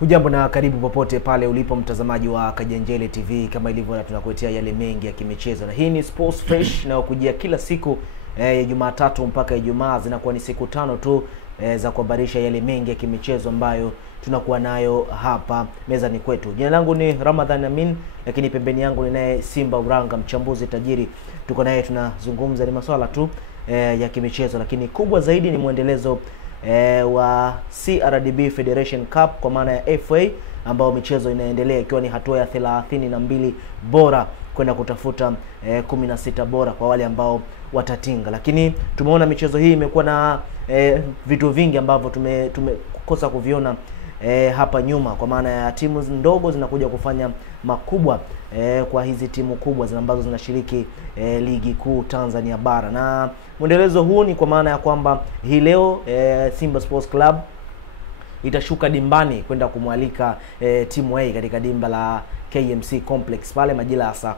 Hujambo na karibu popote pale ulipo mtazamaji wa Kajenjele TV. Kama ilivyo tunakuletea yale mengi ya kimichezo, na hii ni Sports Fresh na kujia kila siku ya Jumatatu mpaka Ijumaa. Zinakuwa ni siku tano tu za kuhabarisha yale mengi ya kimichezo ambayo tunakuwa nayo hapa mezani kwetu. Jina langu ni Ramadhan Amin, lakini pembeni yangu ninaye Simba Uranga, mchambuzi tajiri. Tuko naye tunazungumza ni masuala tu ya kimichezo, lakini kubwa zaidi ni muendelezo wa CRDB Federation Cup kwa maana ya FA, ambao michezo inaendelea ikiwa ni hatua ya 32 bora kwenda kutafuta 16 bora kwa wale ambao watatinga. Lakini tumeona michezo hii imekuwa na vitu vingi ambavyo tumekosa kuviona hapa nyuma, kwa maana ya timu ndogo zinakuja kufanya makubwa kwa hizi timu kubwa ambazo zinashiriki ligi kuu Tanzania bara. Na mwendelezo huu ni kwa maana ya kwamba hii leo Simba Sports Club itashuka dimbani kwenda kumwalika timu A katika dimba la KMC Complex pale majira ya saa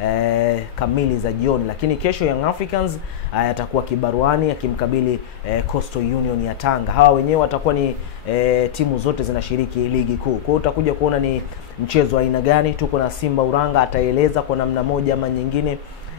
10 kamili za jioni. Lakini kesho Young Africans atakuwa kibaruani akimkabili Coastal Union ya Tanga. Hawa wenyewe watakuwa ni timu zote zinashiriki ligi kuu. Kwa hiyo utakuja kuona ni mchezo wa aina gani. Tuko na Simba Uranga, ataeleza kwa namna moja ama nyingine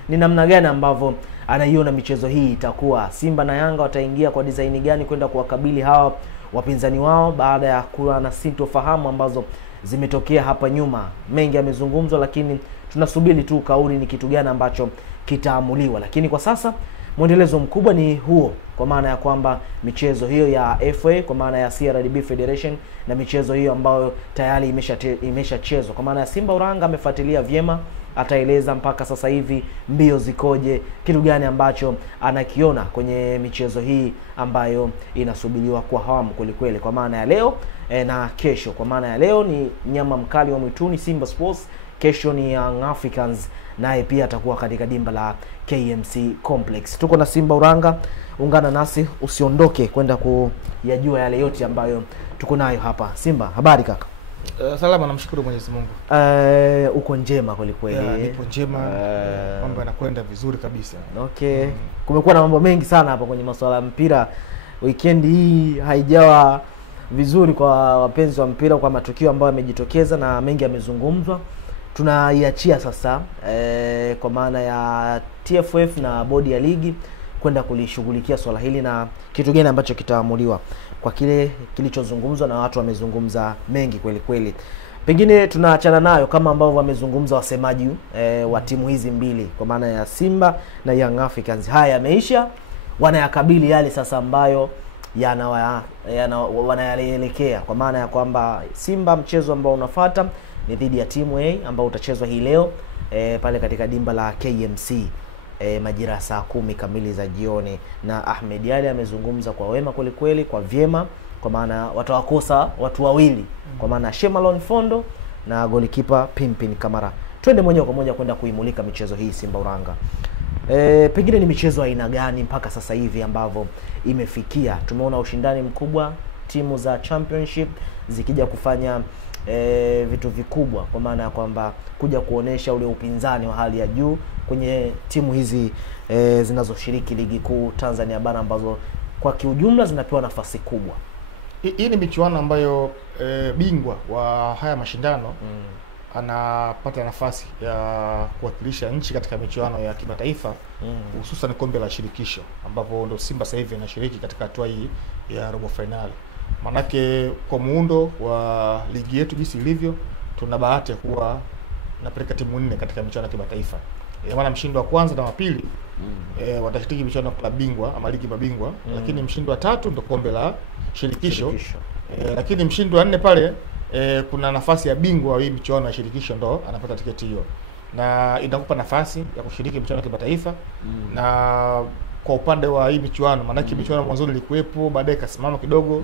ni namna gani ambavyo anaiona michezo hii itakuwa. Simba na Yanga wataingia kwa design gani kwenda kuwakabili hawa wapinzani wao baada ya kuwa na sintofahamu ambazo zimetokea hapa nyuma. Mengi yamezungumzwa, lakini tunasubiri tu kauli ni kitu gani ambacho kitaamuliwa. Lakini kwa sasa mwendelezo mkubwa ni huo, kwa maana ya kwamba michezo hiyo ya FA kwa maana ya CRDB Federation na michezo hiyo ambayo tayari imeshachezwa. Kwa maana ya Simba Uranga amefuatilia vyema, ataeleza mpaka sasa hivi mbio zikoje, kitu gani ambacho anakiona kwenye michezo hii ambayo inasubiriwa kwa hamu kweli, kwa maana ya leo na kesho. Kwa maana ya leo ni nyama mkali wa mwituni Simba Sports, kesho ni Young Africans naye pia atakuwa katika dimba la KMC Complex. Tuko na Simba Uranga, ungana nasi usiondoke kwenda kuyajua yale yote ambayo tuko nayo hapa. Simba, habari kaka? Salama, namshukuru Mwenyezi Mungu. Uko njema kweli? Nipo njema. Mambo yanakwenda vizuri kabisa. Okay. Kumekuwa na mambo mengi sana hapa kwenye masuala ya mpira. Weekend hii haijawa vizuri kwa wapenzi wa mpira, kwa matukio ambayo yamejitokeza na mengi yamezungumzwa. Tunaiachia sasa kwa maana ya TFF na bodi ya ligi kwenda kulishughulikia swala hili na kitu gani ambacho kitaamuliwa kwa kile kilichozungumzwa, na watu wamezungumza mengi kweli. Pengine tunaachana nayo kama ambao wamezungumza wasemaji wa timu hizi mbili kwa maana ya Simba na Young Africans. Haya yameisha, wanayakabili yale sasa ambayo wanayaelekea, kwa maana ya kwamba Simba mchezo ambao unafuata ni dhidi ya timu A ambao utachezwa hii leo pale katika dimba la KMC majira saa 10 kamili za jioni. Na Ahmed Ally amezungumza kwa wema kweli, kwa vyema, kwa maana watawakosa watu wawili, kwa maana Shemalon Fondo na golikipa Pimpin Kamara. Twende moja kwa moja kwenda kuimulika michezo hii Simba Uranga. Pengine ni michezo aina gani mpaka sasa hivi ambavyo imefikia? Tumeona ushindani mkubwa, timu za championship zikija kufanya vitu vikubwa, kwa maana ya kwamba kuja kuonesha ule upinzani wa hali ya juu kwenye timu hizi zinazoshiriki ligi kuu Tanzania bara ambazo kwa kiujumla zinapewa nafasi kubwa. Hii ni michuano ambayo bingwa wa haya mashindano anapata nafasi ya kuwakilisha nchi katika michuano ya kimataifa, hususan kombe la shirikisho, ambapo ndo Simba sasa hivi anashiriki katika hatua hii ya robo finali. Manake kwa muundo wa ligi yetu jinsi ilivyo, tuna bahati ya kuwa napeleka timu 4 katika michuano ya kimataifa. Maana mshindi wa kwanza na wa pili watashiriki michuano ya bingwa ama ligi mabingwa, lakini mshindi wa 3 ndo kombe la shirikisho. Lakini mshindi wa 4 pale kuna nafasi ya bingwa wa hii michuano ya shirikisho, ndo anapata tiketi hiyo, na inakupa nafasi ya kushiriki michuano ya kimataifa. Na kwa upande wa hii michuano, maana michuano mwanzo ilikuwepo, baadaye kasimama kidogo,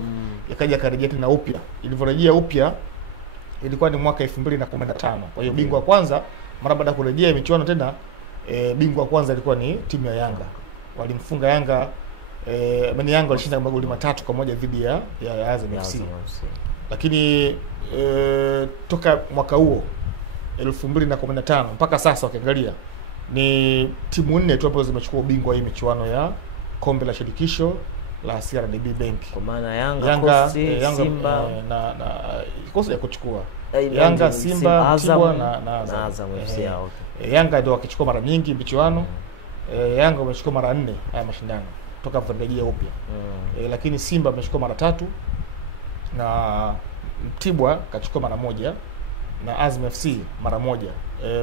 ikaja karejea tena upya. Ilivyorejea upya ilikuwa ni mwaka 2015. Kwa hiyo bingwa wa kwanza mara baada ya kurejea michuano tena, bingwa wa kwanza ilikuwa ni timu ya Yanga. Walimfunga Yanga, Yanga walishinda magoli 3-1 dhidi ya Azam FC. Lakini toka mwaka huo 2015 mpaka sasa ukiangalia ni timu 4 tu ambazo zimechukua ubingwa hii michuano ya kombe la shirikisho la CRDB Bank. Kwa maana Yanga, Simba na kosa ya kuchukua Yanga, Simba, Mtibwa na Azam FC. Yanga ndio wakichukua mara nyingi michuano. Yanga wamechukua mara 4 haya mashindano toka kurejea upya. Lakini Simba amechukua mara 3 na Mtibwa kachukua mara 1 na Azam FC mara 1.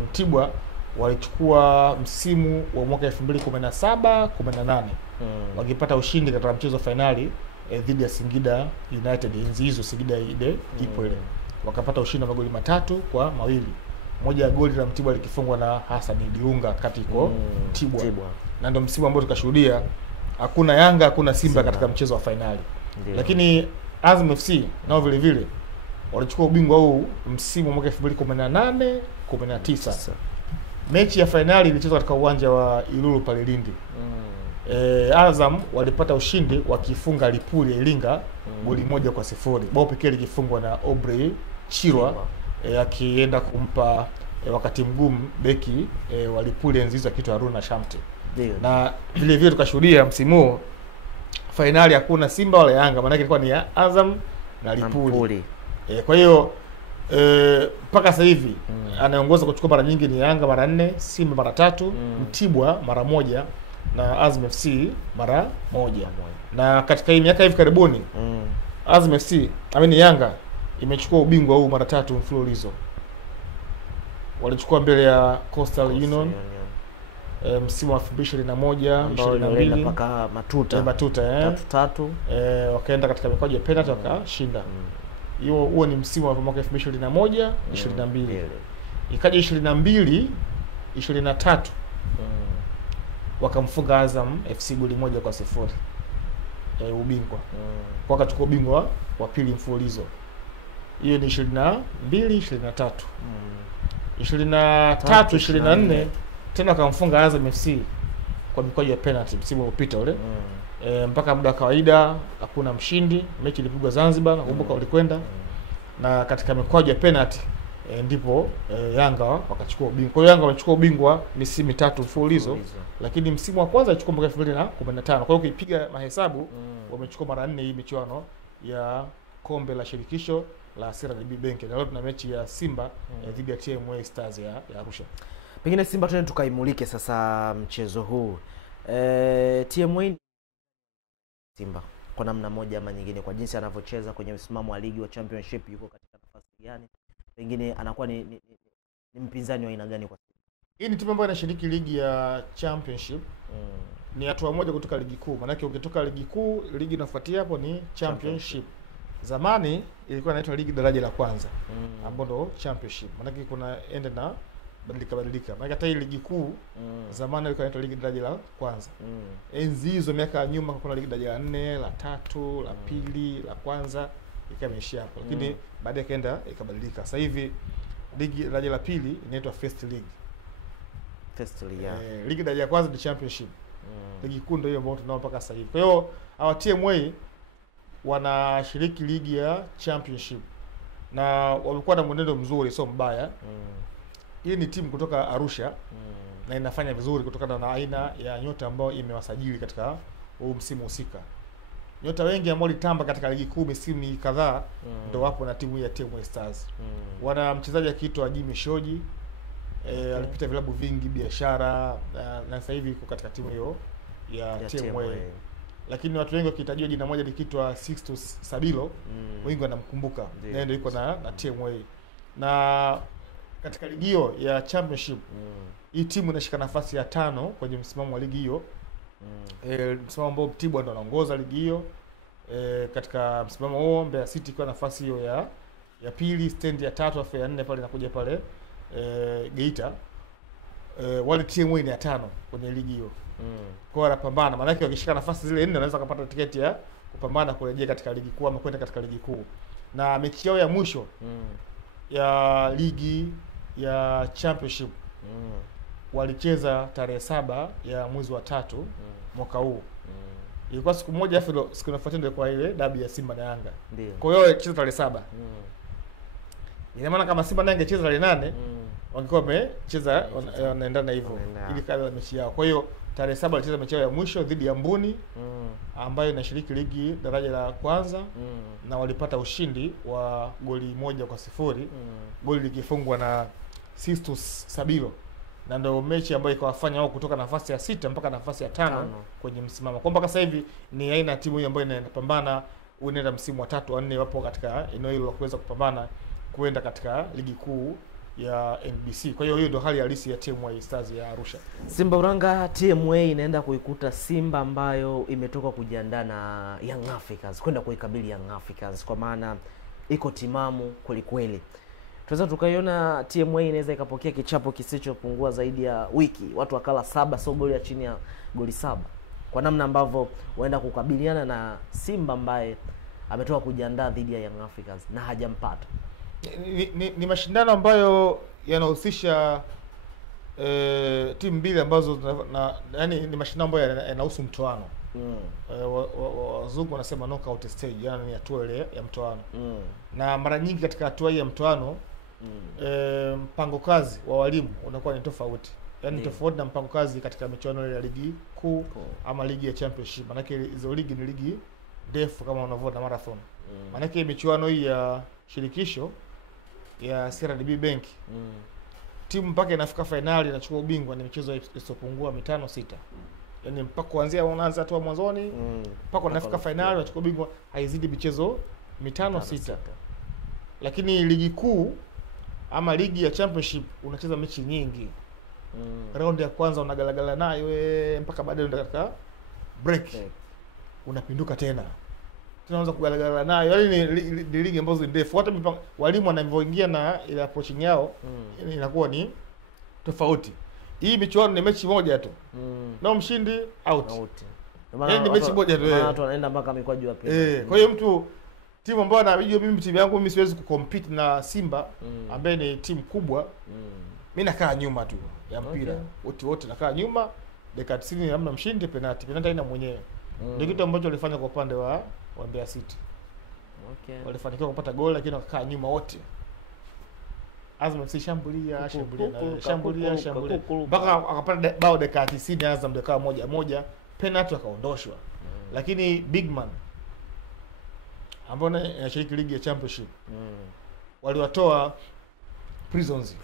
Mtibwa walichukua msimu wa mwaka 2017-18 wakipata ushindi katika mchezo wa finali dhidi ya Singida United. Enzi hizo Singida ile ipo ile, wakapata ushindi wa magoli 3-2. Moja ya goli la Mtibwa likifungwa na Hassan Dilunga kati iko Mtibwa. Na ndio msimu ambao tukashuhudia hakuna Yanga hakuna Simba katika mchezo wa finali. Lakini Azam FC nao vile vile walichukua ubingwa huu msimu wa mwaka 2018-19. Mechi ya finali ilichezwa katika uwanja wa Ilulu pale Lindi. Azam walipata ushindi wakifunga Lipuli ya Iringa goli 1-0. Bao pekee likifungwa na Aubrey Chirwa akienda kumpa wakati mgumu beki wa Lipuli enzi hizo akiitwa Haruna Shamte. Na vile vile tukashuhudia msimu huu finali hakuna Simba wala Yanga, maana ilikuwa ni Azam na Lipuli. Kwa hiyo mpaka sasa hivi anaongoza kuchukua mara nyingi ni Yanga mara 4, Simba mara 3, Mtibwa mara 1 na Azam FC mara 1. Na katika hii miaka hivi karibuni Azam FC Yanga imechukua ubingwa huu mara 3 mfululizo. Walichukua mbele ya Coastal Union msimu wa 2021 22 mpaka matuta 3-3 wakaenda katika mikwaju ya penalty wakashinda. Huo ni msimu wa mwaka 2021 22. Ikaja 22 23 wakamfunga Azam FC goli 1-0 ubingwa. Kwa wakachukua ubingwa wa pili mfululizo. Hiyo ni 22 23. 23 24 tena wakamfunga Azam FC kwa mikwaju ya penalty msimu uliopita ule. Mpaka muda wa kawaida hakuna mshindi. Mechi ilipigwa Zanzibar na kumbuka walikwenda. Na katika mikwaju ya penalty ndipo Yanga wakachukua ubingwa. Kwa hiyo Yanga walichukua ubingwa misimu 3 mfululizo, lakini msimu wa kwanza alichukua mwaka 2015. Kwa hiyo ukipiga mahesabu wamechukua mara 4 hii michuano ya kombe la shirikisho la CRDB Bank. Na leo tuna mechi ya Simba dhidi ya TMA Stars ya Arusha. Pengine Simba tuende tukaimulike sasa mchezo huu. TMA Simba kwa namna moja ama nyingine, kwa jinsi anavyocheza kwenye msimamo wa ligi wa championship, yuko katika nafasi gani? Pengine anakuwa ni mpinzani wa aina gani kwa Simba? Hii ni timu ambayo inashiriki ligi ya championship. Ni hatua moja kutoka ligi kuu. Maana yake ukitoka ligi kuu, ligi inafuatia hapo ni championship. Zamani ilikuwa inaitwa ligi daraja la kwanza, ambapo ndo championship. Maana yake kuna ende na badilika. Maana hata hii ligi kuu zamani ilikuwa inaitwa ligi daraja la kwanza. Enzi hizo miaka ya nyuma kuna ligi daraja la 4, la 3, la pili, la kwanza, ikameishia hapo. Lakini baadaye kaenda ikabadilika. Sasa hivi ligi daraja la pili inaitwa First League. Ligi daraja la kwanza ni championship. Ligi kuu ndio hiyo ambayo tunao mpaka sasa hivi. Kwa hiyo hawa TMA wanashiriki ligi ya championship na wamekuwa na mwenendo mzuri, sio mbaya. Hii ni timu kutoka Arusha na inafanya vizuri kutokana na aina ya nyota ambao imewasajili katika huu msimu husika. Nyota wengi ambao litamba katika ligi kuu misimu kadhaa ndio wapo na timu ya TMA Stars. Wana mchezaji akiitwa Jimmy Shoji, alipita vilabu vingi biashara, na sasa hivi yuko katika timu hiyo ya TMA. Lakini watu wengi wakitajua jina moja likiitwa Sixtus Sabilo, wengi wanamkumbuka. Naye ndio yuko na TMA. Na katika ligi hiyo ya championship hii timu inashika nafasi ya 5 kwenye msimamo wa ligi hiyo. Msimamo ambao Mtibwa ndo anaongoza ligi hiyo. Katika msimamo huo Mbeya City kwa nafasi hiyo ya pili, stand ya 3 afu ya 4 pale inakuja pale Geita. Wale TMA ni ya 5 kwenye ligi hiyo. Kwa wanapambana, maana yake wakishika nafasi zile 4 wanaweza kupata tiketi ya kupambana kurejea katika ligi kuu ama kwenda katika ligi kuu. Na mechi yao ya mwisho ya ligi ya championship walicheza tarehe 7 ya mwezi wa 3 mwaka huu. Ilikuwa siku moja afu siku inafuatia ndio kwa ile dabi ya Simba na Yanga. Kwa hiyo walicheza tarehe 7. Ina maana kama Simba na Yanga cheza tarehe 8, wangekuwa wamecheza wanaendana hivyo ili kale la mechi yao. Kwa hiyo tarehe 7 walicheza mechi yao ya mwisho dhidi ya Mbuni ambayo inashiriki ligi daraja la kwanza na walipata ushindi wa goli 1-0. Goli likifungwa na Sistus Sabilo, na ndio mechi ambayo ikawafanya wao kutoka nafasi ya 6 mpaka nafasi ya 5 kwenye msimamo. Kwa mpaka sasa hivi ni aina ya timu hiyo ambayo inapambana unaenda msimu wa 3 wa 4 wapo katika eneo hilo la kuweza kupambana kuenda katika ligi kuu ya NBC. Kwa hiyo ndio hali halisi ya TMA Stars ya Arusha. Simba Uranga, TMA inaenda kuikuta Simba ambayo imetoka kujiandaa na Young Africans kwenda kuikabili Young Africans, kwa maana iko timamu kweli kweli. Tunaweza tukaiona TMA inaweza ikapokea kichapo kisichopungua zaidi ya wiki, watu wakala 7 sio goli ya chini ya goli 7, kwa namna ambavyo waenda kukabiliana na Simba ambaye ametoka kujiandaa dhidi ya Young Africans na hajampata. Ni mashindano ambayo yanahusisha timu mbili ambazo yani ni mashindano ambayo yanahusu mtoano. Wazungu wanasema knockout stage, yani ni hatua ile ya mtoano. Na mara nyingi katika hatua hii ya mtoano mpango kazi wa walimu unakuwa ni tofauti. Yaani tofauti na mpango kazi katika michuano ile ya ligi kuu ama ligi ya championship. Maana yake hizo ligi ni ligi ndefu kama unavyoona marathon. Maana yake michuano hii ya shirikisho ya CRDB Bank timu mpaka inafika finali inachukua ubingwa ni michezo isiyopungua 5-6. Yaani mpaka kuanzia unaanza tu mwanzoni mpaka unafika finali unachukua ubingwa haizidi michezo 5-6. Lakini ligi kuu ama ligi ya championship unacheza mechi nyingi. Round ya kwanza unagalagala nayo mpaka baadaye unaenda katika break. Unapinduka tena. Tunaanza kugalagala nayo. Yaani ni ligi ambazo ndefu. Hata walimu wanavyoingia na ile approaching yao inakuwa ni tofauti. Hii michuano ni mechi moja tu. Na mshindi out. Yaani ni mechi moja tu. Watu wanaenda mpaka mikwaju ya pili. Kwa hiyo mtu timu ambayo anajua mimi timu yangu mimi siwezi kucompete na Simba ambaye ni timu kubwa. Mimi nakaa nyuma tu ya mpira. Wote nakaa nyuma. Dakika 90 hamna mshindi, penalty haina mwenyewe. Ndio kitu ambacho walifanya kwa upande wa Mbeya City. Walifanikiwa kupata goli lakini wakakaa nyuma wote. Azam FC shambulia. Mpaka akapata bao dakika 90 Azam dakika 1-1, penalty akaondoshwa. Lakini Bigman ambao anashiriki ligi ya championship waliwatoa Prisons.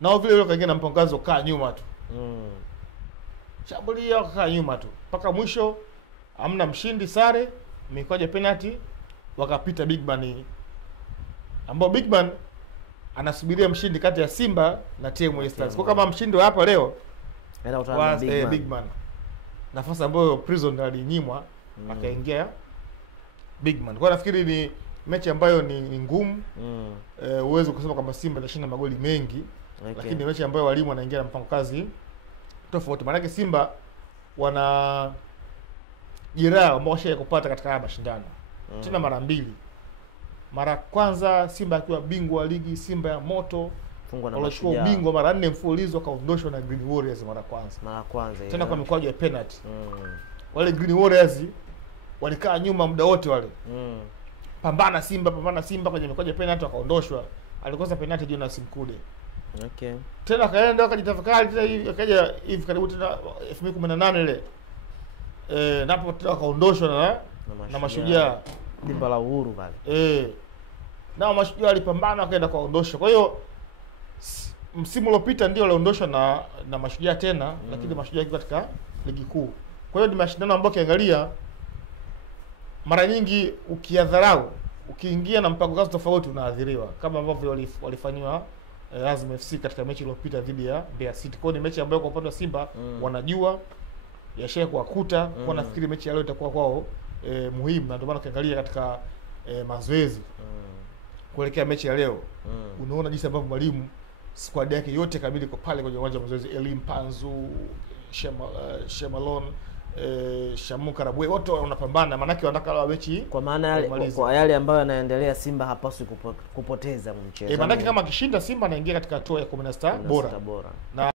Nao vile kaingia na mpangazo kaa nyuma tu. Shambulia kaa nyuma tu. Mpaka mwisho hamna mshindi, sare, mikwaje penalty wakapita Bigman. Ambao Bigman anasubiria mshindi kati ya Simba na TMA Stars. Kwa kama mshindi wa hapa leo utaona Bigman. Nafasi ambayo Prison alinyimwa akaingia Bigman. Kwa nafikiri ni mechi ambayo ni ngumu. Uwezo kusema kwamba Simba itashinda magoli mengi. Lakini mechi ambayo walimu wanaingia na mpango kazi tofauti. Maana yake Simba wana jeraha ambao kupata katika haya mashindano. Tena mara mbili. Mara kwanza Simba akiwa bingwa ligi, Simba ya moto waliochukua ubingwa mara 4 mfululizo kaondoshwa na Green Warriors mara kwanza. Tena kwa mikwaju ya penalty. Wale Green Warriors walikaa nyuma muda wote wale. Pambana Simba kwenye mikwaju ya penalty wakaondoshwa. Alikosa penalty Jonas Mkude. Tena akaenda akajitafakari tena hivi akaja hivi karibu tena 2018 ile. Napo tena akaondoshwa na Mashujaa dimba la Uhuru pale. Na Mashujaa walipambana akaenda kaondoshwa. Kwa hiyo msimu uliopita ndio aliondoshwa na Mashujaa tena, lakini Mashujaa katika ligi kuu. Kwa hiyo ni mashindano ambayo kiangalia mara nyingi ukiadharau, ukiingia na mpango kazi tofauti unaadhiriwa kama ambavyo walifanywa Azam FC katika mechi iliyopita dhidi ya Mbeya City. Kwa ni mechi ambayo kwa upande wa Simba wanajua yashaye kuwakuta, kwa nafikiri mechi ya leo itakuwa kwao muhimu, na ndio maana ukiangalia katika mazoezi kuelekea mechi ya leo unaona jinsi ambavyo mwalimu squad yake yote kamili iko pale kwenye uwanja wa mazoezi. Elim Panzu, Shemalon, Shamu Karabwe wote wanapambana, maana yake wanataka mechi kwa maana kwa yale ambayo yanaendelea. Simba hapaswi kupoteza mchezo. Maana yake kama akishinda Simba anaingia katika hatua ya 16 bora. Na